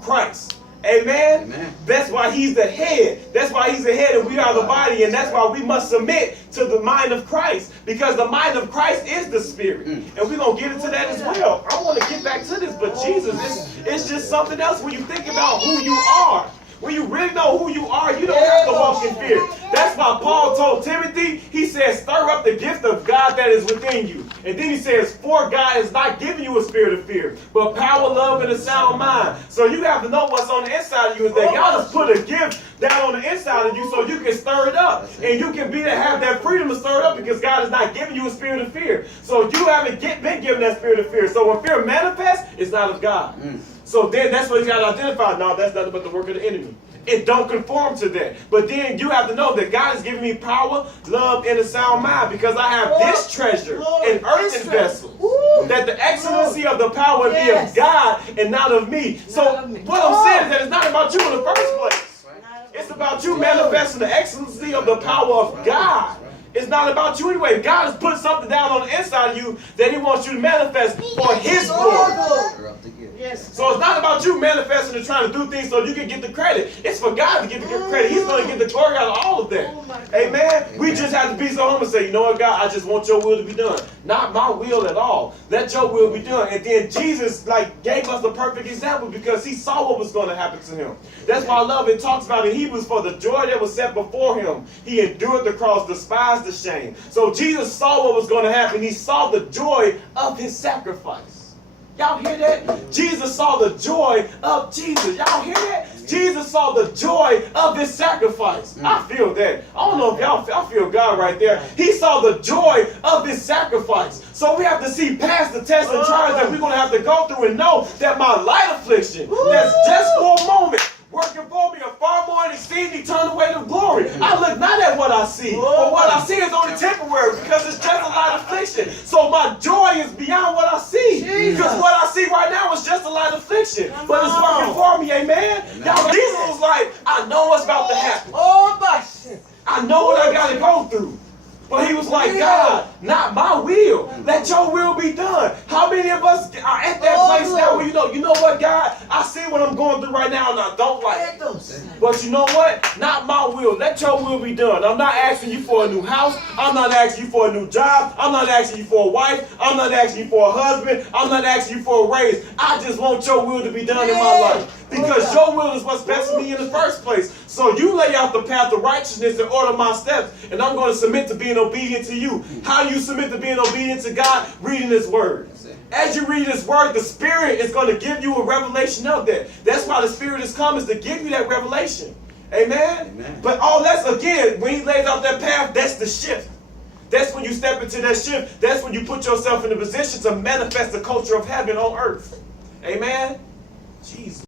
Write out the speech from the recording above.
Christ. Amen? Amen. That's why he's the head. That's why he's the head and we are the body. And that's why we must submit to the mind of Christ. Because the mind of Christ is the spirit. And we're going to get into that as well. I want to get back to this, but Jesus, it's just something else when you think about who you are. When you really know who you are, you don't have to walk in fear. That's why Paul told Timothy, he says, stir up the gift of God that is within you. And then he says, for God has not given you a spirit of fear, but power, love, and a sound mind. So you have to know what's on the inside of you is that God has put a gift down on the inside of you so you can stir it up. And you can have that freedom to stir it up because God has not given you a spirit of fear. So you haven't been given that spirit of fear. So when fear manifests, it's not of God. So then that's what you got to identify. No, that's nothing but the work of the enemy. It don't conform to that. But then you have to know that God has given me power, love, and a sound mind because I have this treasure in earthen vessels. That the excellency of the power be of God and not of me. So what I'm saying is that it's not about you in the first place. It's about you manifesting the excellency of the power of God. It's not about you anyway. God has put something down on the inside of you that he wants you to manifest for his glory. So it's not about you manifesting and trying to do things so you can get the credit. It's for God to get the credit. He's going to get the glory out of all of that. Amen? We just have to be so humble and say, you know what, God, I just want your will to be done. Not my will at all. Let your will be done. And then Jesus gave us the perfect example because he saw what was going to happen to him. That's why I love it. Talks about in Hebrews, for the joy that was set before him, he endured the cross, despised the shame. So Jesus saw what was going to happen. He saw the joy of his sacrifice. Y'all hear that? Jesus saw the joy of Jesus. Y'all hear that? Jesus saw the joy of his sacrifice. I feel that. I don't know if y'all feel God right there. He saw the joy of his sacrifice. So we have to see past the tests and trials that we're going to have to go through and know that my light affliction, that's just for a moment, working for me a far more and exceeding eternal weight of glory. I look not at what I see, but what I see is only temporary because it's just a light affliction. So my joy is beyond what I see. Because what I see right now is just a light affliction. But it's working for me, amen? Y'all, Jesus was like, I know what's about to happen. I know what I got to go through. But he was like, God, not my will. Let your will be done. How many of us are at that place now where you know what, God? I see what I'm going through right now and I don't like it. But you know what? Not my will. Let your will be done. I'm not asking you for a new house. I'm not asking you for a new job. I'm not asking you for a wife. I'm not asking you for a husband. I'm not asking you for a raise. I just want your will to be done in my life. Because your will is what's best for me in the first place. So you lay out the path of righteousness and order my steps, and I'm going to submit to being obedient to you. How do you submit to being obedient to God? Reading his word. As you read his word, the Spirit is going to give you a revelation of that. That's why the Spirit has come, is to give you that revelation. Amen? But all that's, again, when he lays out that path, that's the shift. That's when you step into that shift. That's when you put yourself in a position to manifest the culture of heaven on earth. Amen? Jesus.